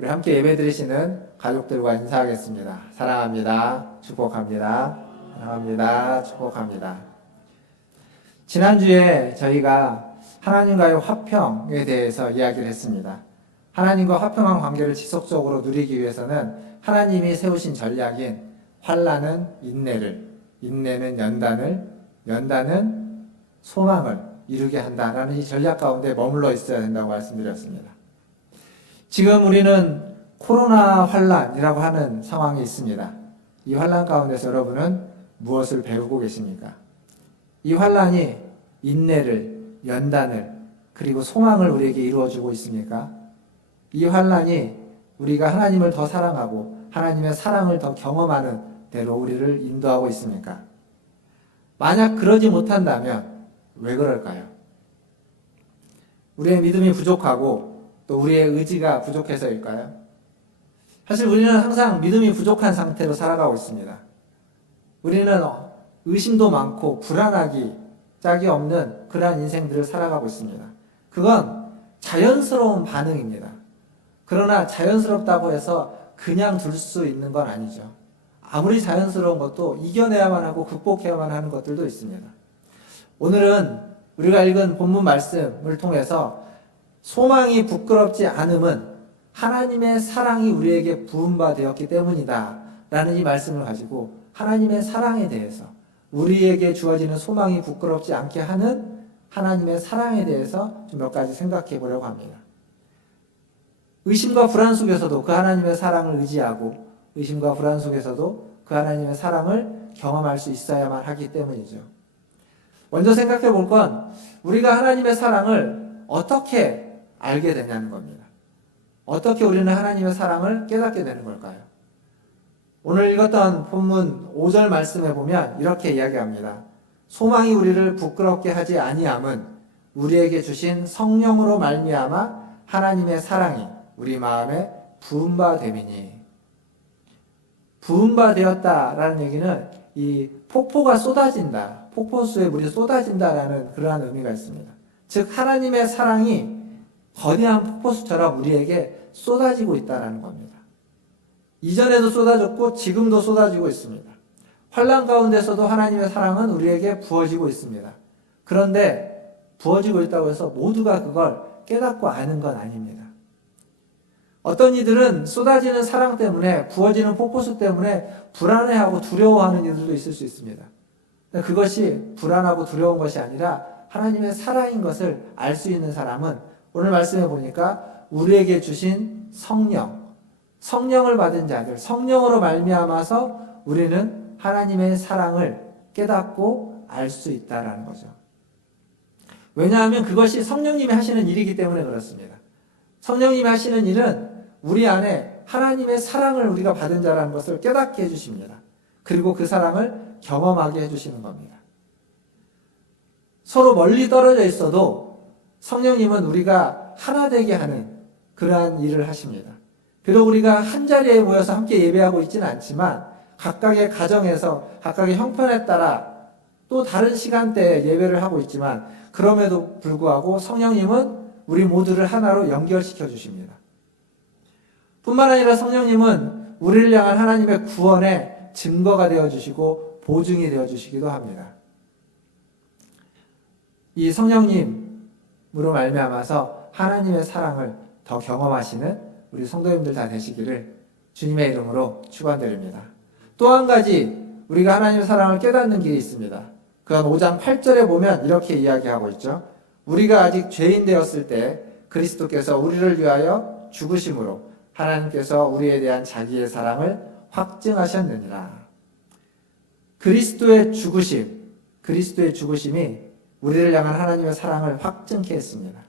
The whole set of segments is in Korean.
우리 함께 예배드리시는 가족들과 인사하겠습니다. 사랑합니다. 축복합니다. 사랑합니다. 축복합니다. 지난주에 저희가 하나님과의 화평에 대해서 이야기를 했습니다. 하나님과 화평한 관계를 지속적으로 누리기 위해서는 하나님이 세우신 전략인 환난은 인내를, 인내는 연단을, 연단은 소망을 이루게 한다라는 이 전략 가운데 머물러 있어야 된다고 말씀드렸습니다. 지금 우리는 코로나 환난이라고 하는 상황이 있습니다. 이 환난 가운데서 여러분은 무엇을 배우고 계십니까? 이 환난이 인내를, 연단을, 그리고 소망을 우리에게 이루어주고 있습니까? 이 환난이 우리가 하나님을 더 사랑하고 하나님의 사랑을 더 경험하는 대로 우리를 인도하고 있습니까? 만약 그러지 못한다면 왜 그럴까요? 우리의 믿음이 부족하고 또 우리의 의지가 부족해서일까요? 사실 우리는 항상 믿음이 부족한 상태로 살아가고 있습니다. 우리는 의심도 많고 불안하기 짝이 없는 그러한 인생들을 살아가고 있습니다. 그건 자연스러운 반응입니다. 그러나 자연스럽다고 해서 그냥 둘 수 있는 건 아니죠. 아무리 자연스러운 것도 이겨내야만 하고 극복해야만 하는 것들도 있습니다. 오늘은 우리가 읽은 본문 말씀을 통해서 소망이 부끄럽지 않음은 하나님의 사랑이 우리에게 부은 바 되었기 때문이다 라는 이 말씀을 가지고 하나님의 사랑에 대해서 우리에게 주어지는 소망이 부끄럽지 않게 하는 하나님의 사랑에 대해서 좀 몇 가지 생각해 보려고 합니다. 의심과 불안 속에서도 그 하나님의 사랑을 의지하고 의심과 불안 속에서도 그 하나님의 사랑을 경험할 수 있어야만 하기 때문이죠. 먼저 생각해 볼 건 우리가 하나님의 사랑을 어떻게 알게 되냐는 겁니다. 어떻게 우리는 하나님의 사랑을 깨닫게 되는 걸까요? 오늘 읽었던 본문 5절 말씀에 보면 이렇게 이야기합니다. 소망이 우리를 부끄럽게 하지 아니함은 우리에게 주신 성령으로 말미암아 하나님의 사랑이 우리 마음에 부은 바 됨이니. 부은 바 되었다라는 얘기는 이 폭포가 쏟아진다, 폭포수에 물이 쏟아진다라는 그러한 의미가 있습니다. 즉 하나님의 사랑이 거대한 폭포수처럼 우리에게 쏟아지고 있다는 겁니다. 이전에도 쏟아졌고 지금도 쏟아지고 있습니다. 환난 가운데서도 하나님의 사랑은 우리에게 부어지고 있습니다. 그런데 부어지고 있다고 해서 모두가 그걸 깨닫고 아는 건 아닙니다. 어떤 이들은 쏟아지는 사랑 때문에 부어지는 폭포수 때문에 불안해하고 두려워하는 이들도 있을 수 있습니다. 그것이 불안하고 두려운 것이 아니라 하나님의 사랑인 것을 알 수 있는 사람은 오늘 말씀해 보니까 우리에게 주신 성령을 받은 자들, 성령으로 말미암아서 우리는 하나님의 사랑을 깨닫고 알 수 있다라는 거죠. 왜냐하면 그것이 성령님이 하시는 일이기 때문에 그렇습니다. 성령님이 하시는 일은 우리 안에 하나님의 사랑을 우리가 받은 자라는 것을 깨닫게 해주십니다. 그리고 그 사랑을 경험하게 해주시는 겁니다. 서로 멀리 떨어져 있어도 성령님은 우리가 하나 되게 하는 그러한 일을 하십니다. 비록 우리가 한 자리에 모여서 함께 예배하고 있지는 않지만 각각의 가정에서 각각의 형편에 따라 또 다른 시간대에 예배를 하고 있지만 그럼에도 불구하고 성령님은 우리 모두를 하나로 연결시켜 주십니다. 뿐만 아니라 성령님은 우리를 향한 하나님의 구원의 증거가 되어주시고 보증이 되어주시기도 합니다. 이 성령님으로 말미암아서 하나님의 사랑을 더 경험하시는 우리 성도님들 다 되시기를 주님의 이름으로 축원드립니다. 또 한 가지 우리가 하나님의 사랑을 깨닫는 길이 있습니다. 그건 5장 8절에 보면 이렇게 이야기하고 있죠. 우리가 아직 죄인 되었을 때 그리스도께서 우리를 위하여 죽으심으로 하나님께서 우리에 대한 자기의 사랑을 확증하셨느니라. 그리스도의 죽으심이 우리를 향한 하나님의 사랑을 확증케 했습니다.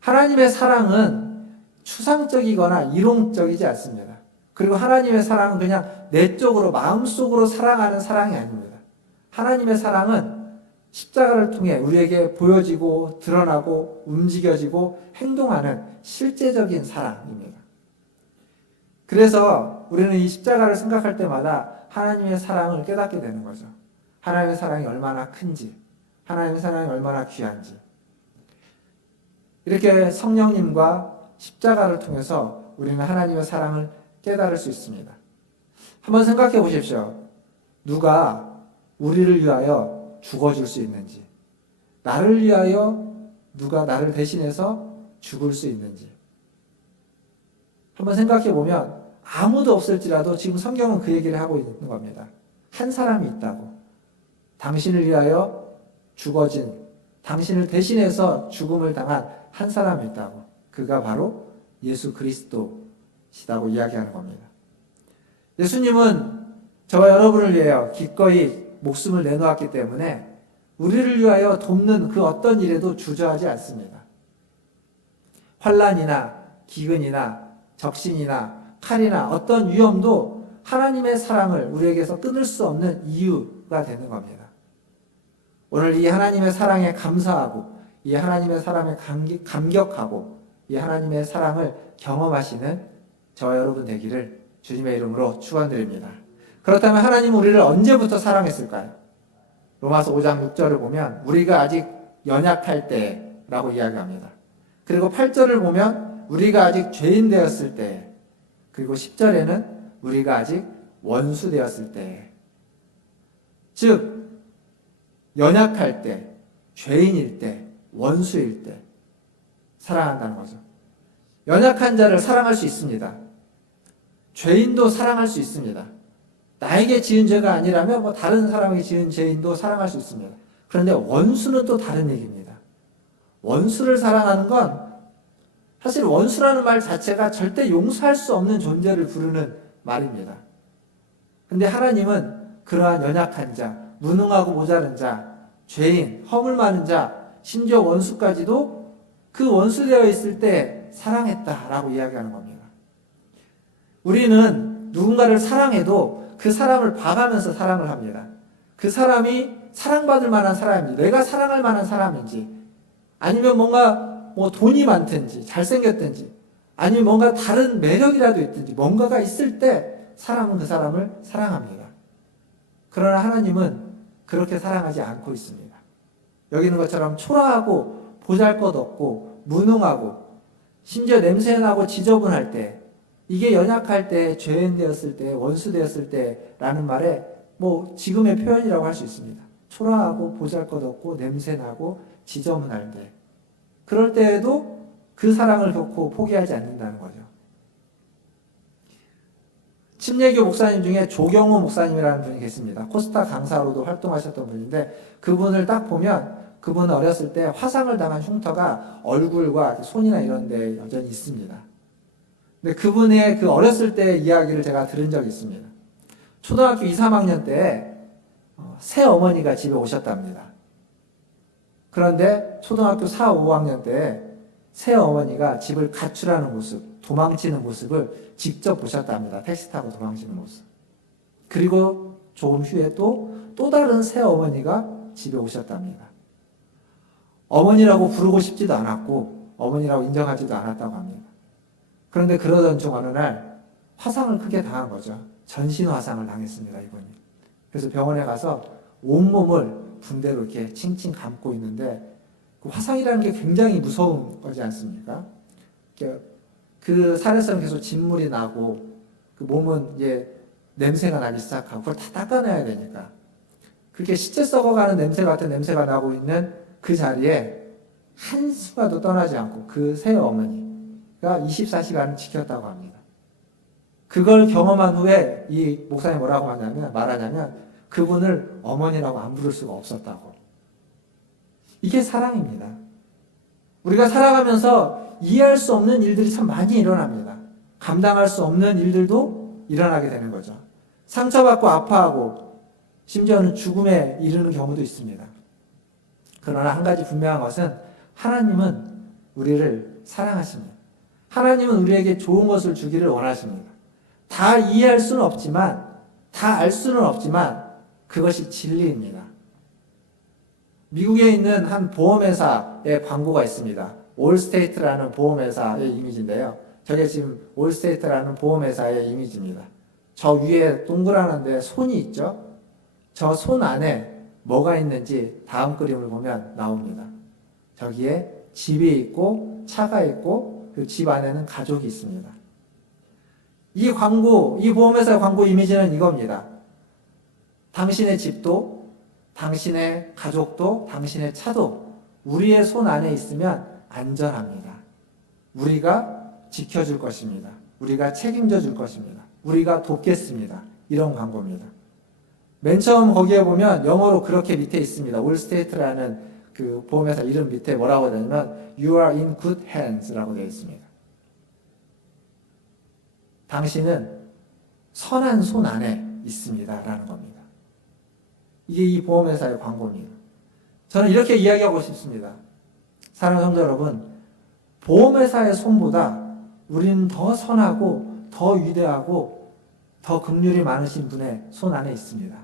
하나님의 사랑은 추상적이거나 이론적이지 않습니다. 그리고 하나님의 사랑은 그냥 내적으로 마음속으로 사랑하는 사랑이 아닙니다. 하나님의 사랑은 십자가를 통해 우리에게 보여지고 드러나고 움직여지고 행동하는 실제적인 사랑입니다. 그래서 우리는 이 십자가를 생각할 때마다 하나님의 사랑을 깨닫게 되는 거죠. 하나님의 사랑이 얼마나 큰지, 하나님의 사랑이 얼마나 귀한지. 이렇게 성령님과 십자가를 통해서 우리는 하나님의 사랑을 깨달을 수 있습니다. 한번 생각해 보십시오. 누가 우리를 위하여 죽어줄 수 있는지, 나를 위하여 누가 나를 대신해서 죽을 수 있는지 한번 생각해 보면 아무도 없을지라도 지금 성경은 그 얘기를 하고 있는 겁니다. 한 사람이 있다고. 당신을 위하여 죽어진, 당신을 대신해서 죽음을 당한 한 사람이 있다고. 그가 바로 예수 그리스도시다고 이야기하는 겁니다. 예수님은 저와 여러분을 위하여 기꺼이 목숨을 내놓았기 때문에 우리를 위하여 돕는 그 어떤 일에도 주저하지 않습니다. 환난이나 기근이나 적신이나 칼이나 어떤 위험도 하나님의 사랑을 우리에게서 끊을 수 없는 이유가 되는 겁니다. 오늘 이 하나님의 사랑에 감사하고 이 하나님의 사랑에 감격하고 이 하나님의 사랑을 경험하시는 저와 여러분 되기를 주님의 이름으로 축원드립니다. 그렇다면 하나님은 우리를 언제부터 사랑했을까요? 로마서 5장 6절을 보면 우리가 아직 연약할 때라고 이야기합니다. 그리고 8절을 보면 우리가 아직 죄인 되었을 때, 그리고 10절에는 우리가 아직 원수 되었을 때, 즉 연약할 때, 죄인일 때, 원수일 때 사랑한다는 거죠. 연약한 자를 사랑할 수 있습니다. 죄인도 사랑할 수 있습니다. 나에게 지은 죄가 아니라면 다른 사람에게 지은 죄인도 사랑할 수 있습니다. 그런데 원수는 또 다른 얘기입니다. 원수를 사랑하는 건 사실 원수라는 말 자체가 절대 용서할 수 없는 존재를 부르는 말입니다. 근데 하나님은 그러한 연약한 자, 무능하고 모자른 자, 죄인, 허물 많은 자, 심지어 원수까지도 그 원수되어 있을 때 사랑했다라고 이야기하는 겁니다. 우리는 누군가를 사랑해도 그 사람을 봐가면서 사랑을 합니다. 그 사람이 사랑받을 만한 사람인지, 내가 사랑할 만한 사람인지, 아니면 뭔가 돈이 많든지, 잘생겼든지, 아니면 뭔가 다른 매력이라도 있든지, 뭔가가 있을 때 사람은 그 사람을 사랑합니다. 그러나 하나님은 그렇게 사랑하지 않고 있습니다. 여기 있는 것처럼 초라하고 보잘것없고 무능하고 심지어 냄새나고 지저분할 때, 이게 연약할 때, 죄인 되었을 때, 원수 되었을 때라는 말에 지금의 표현이라고 할 수 있습니다. 초라하고 보잘것없고 냄새나고 지저분할 때, 그럴 때에도 그 사랑을 결코 포기하지 않는다는 거죠. 침례교 목사님 중에 조경호 목사님이라는 분이 계십니다. 코스타 강사로도 활동하셨던 분인데 그분을 딱 보면 그분은 어렸을 때 화상을 당한 흉터가 얼굴과 손이나 이런 데 여전히 있습니다. 근데 그분의 그 어렸을 때 이야기를 제가 들은 적이 있습니다. 초등학교 2, 3학년 때 새 어머니가 집에 오셨답니다. 그런데 초등학교 4, 5학년 때 새 어머니가 집을 가출하는 모습, 도망치는 모습을 직접 보셨답니다. 택시 타고 도망치는 모습. 그리고 조금 후에 또 다른 새 어머니가 집에 오셨답니다. 어머니라고 부르고 싶지도 않았고 어머니라고 인정하지도 않았다고 합니다. 그런데 그러던 중 어느 날 화상을 크게 당한 거죠. 전신 화상을 당했습니다, 이분이. 그래서 병원에 가서 온몸을 붕대로 이렇게 칭칭 감고 있는데 그 화상이라는 게 굉장히 무서운 거지 않습니까? 그 살에서는 계속 진물이 나고 그 몸은 이제 냄새가 나기 시작하고 그걸 다 닦아내야 되니까 그렇게 시체 썩어가는 냄새 같은 냄새가 나고 있는 그 자리에 한순간도 떠나지 않고 그 새 어머니가 24시간을 지켰다고 합니다. 그걸 경험한 후에 이 목사님이 뭐라고 말하냐면 그분을 어머니라고 안 부를 수가 없었다고. 이게 사랑입니다. 우리가 살아가면서 이해할 수 없는 일들이 참 많이 일어납니다. 감당할 수 없는 일들도 일어나게 되는 거죠. 상처받고 아파하고 심지어는 죽음에 이르는 경우도 있습니다. 그러나 한 가지 분명한 것은 하나님은 우리를 사랑하십니다. 하나님은 우리에게 좋은 것을 주기를 원하십니다. 다 이해할 수는 없지만, 다 알 수는 없지만 그것이 진리입니다. 미국에 있는 한 보험회사의 광고가 있습니다. 올스테이트라는 보험회사의 이미지인데요. 저게 지금 올스테이트라는 보험회사의 이미지입니다. 저 위에 동그라는데 손이 있죠? 저 손 안에 뭐가 있는지 다음 그림을 보면 나옵니다. 저기에 집이 있고 차가 있고 그 집 안에는 가족이 있습니다. 이 광고, 이 보험회사의 광고 이미지는 이겁니다. 당신의 집도, 당신의 가족도, 당신의 차도 우리의 손 안에 있으면 안전합니다. 우리가 지켜줄 것입니다. 우리가 책임져 줄 것입니다. 우리가 돕겠습니다. 이런 광고입니다. 맨 처음 거기에 보면 영어로 그렇게 밑에 있습니다. 올스테이트라는 그 보험회사 이름 밑에 뭐라고 되냐면 You are in good hands라고 되어 있습니다. 당신은 선한 손 안에 있습니다. 라는 겁니다. 이게 이 보험회사의 광고입니다. 저는 이렇게 이야기하고 싶습니다. 사랑하는 성도 여러분, 보험회사의 손보다 우리는 더 선하고 더 위대하고 더 긍휼이 많으신 분의 손 안에 있습니다.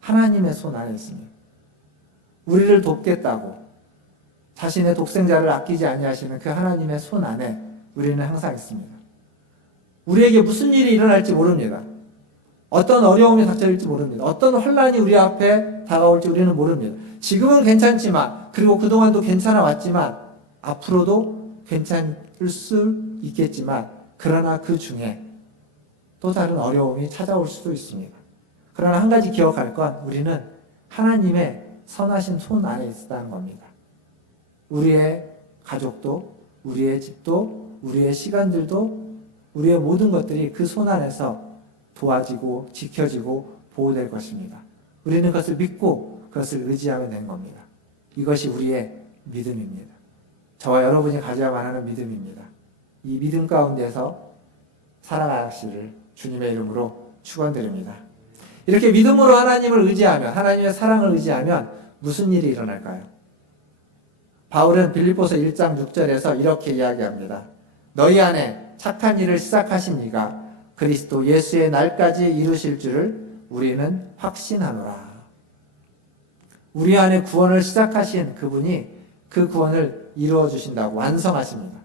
하나님의 손 안에 있습니다. 우리를 돕겠다고 자신의 독생자를 아끼지 아니하시는 그 하나님의 손 안에 우리는 항상 있습니다. 우리에게 무슨 일이 일어날지 모릅니다. 어떤 어려움이 닥쳐질지 모릅니다. 어떤 환란이 우리 앞에 다가올지 우리는 모릅니다. 지금은 괜찮지만, 그리고 그동안도 괜찮아 왔지만 앞으로도 괜찮을 수 있겠지만, 그러나 그 중에 또 다른 어려움이 찾아올 수도 있습니다. 그러나 한 가지 기억할 건 우리는 하나님의 선하신 손 안에 있다는 겁니다. 우리의 가족도, 우리의 집도, 우리의 시간들도, 우리의 모든 것들이 그 손 안에서 도와지고 지켜지고 보호될 것입니다. 우리는 그것을 믿고 그것을 의지하며 낸 겁니다. 이것이 우리의 믿음입니다. 저와 여러분이 가져야만 하는 믿음입니다. 이 믿음 가운데서 살아가시기를 주님의 이름으로 축원드립니다. 이렇게 믿음으로 하나님을 의지하면, 하나님의 사랑을 의지하면 무슨 일이 일어날까요? 바울은 빌립보서 1장 6절에서 이렇게 이야기합니다. 너희 안에 착한 일을 시작하신 이가 그리스도 예수의 날까지 이루실 줄을 우리는 확신하노라. 우리 안에 구원을 시작하신 그분이 그 구원을 이루어 주신다고, 완성하십니다.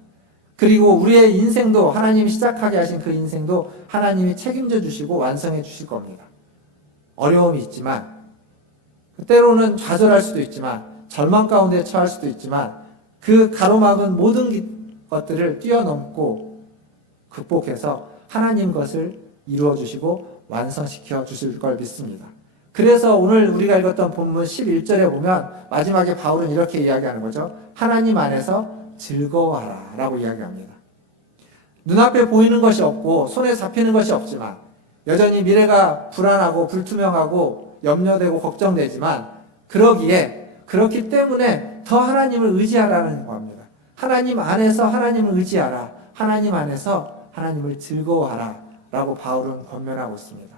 그리고 우리의 인생도, 하나님이 시작하게 하신 그 인생도 하나님이 책임져 주시고 완성해 주실 겁니다. 어려움이 있지만, 때로는 좌절할 수도 있지만, 절망 가운데 처할 수도 있지만, 그 가로막은 모든 것들을 뛰어넘고 극복해서 하나님 것을 이루어 주시고 완성시켜 주실 걸 믿습니다. 그래서 오늘 우리가 읽었던 본문 11절에 보면 마지막에 바울은 이렇게 이야기하는 거죠. 하나님 안에서 즐거워하라 라고 이야기합니다. 눈앞에 보이는 것이 없고 손에 잡히는 것이 없지만, 여전히 미래가 불안하고 불투명하고 염려되고 걱정되지만, 그렇기 때문에 더 하나님을 의지하라는 겁니다. 하나님 안에서 하나님을 의지하라. 하나님 안에서 하나님을 즐거워하라 라고 바울은 권면하고 있습니다.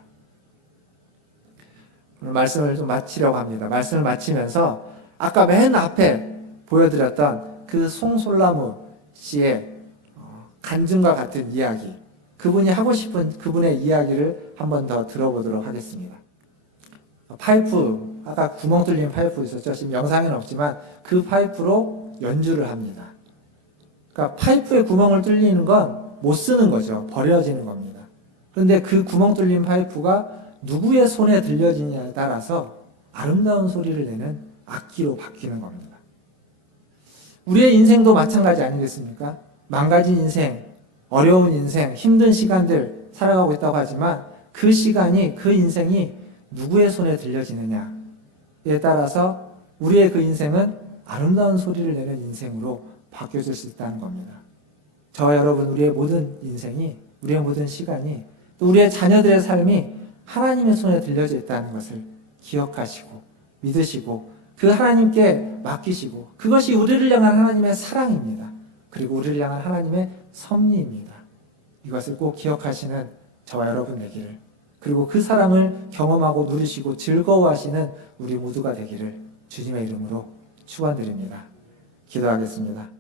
오늘 말씀을 좀 마치려고 합니다. 말씀을 마치면서 아까 맨 앞에 보여드렸던 그 송솔라무 씨의 간증과 같은 이야기, 그분이 하고 싶은 그분의 이야기를 한 번 더 들어보도록 하겠습니다. 파이프, 아까 구멍 뚫린 파이프 있었죠? 지금 영상에는 없지만 그 파이프로 연주를 합니다. 그러니까 파이프에 구멍을 뚫리는 건 못 쓰는 거죠. 버려지는 겁니다. 그런데 그 구멍 뚫린 파이프가 누구의 손에 들려지냐에 따라서 아름다운 소리를 내는 악기로 바뀌는 겁니다. 우리의 인생도 마찬가지 아니겠습니까? 망가진 인생, 어려운 인생, 힘든 시간들 살아가고 있다고 하지만 그 시간이, 그 인생이 누구의 손에 들려지느냐에 따라서 우리의 그 인생은 아름다운 소리를 내는 인생으로 바뀌어질 수 있다는 겁니다. 저와 여러분, 우리의 모든 인생이, 우리의 모든 시간이, 또 우리의 자녀들의 삶이 하나님의 손에 들려져 있다는 것을 기억하시고 믿으시고 그 하나님께 맡기시고, 그것이 우리를 향한 하나님의 사랑입니다. 그리고 우리를 향한 하나님의 섭리입니다. 이것을 꼭 기억하시는 저와 여러분 되기를, 그리고 그 사랑을 경험하고 누리시고 즐거워하시는 우리 모두가 되기를 주님의 이름으로 축원드립니다. 기도하겠습니다.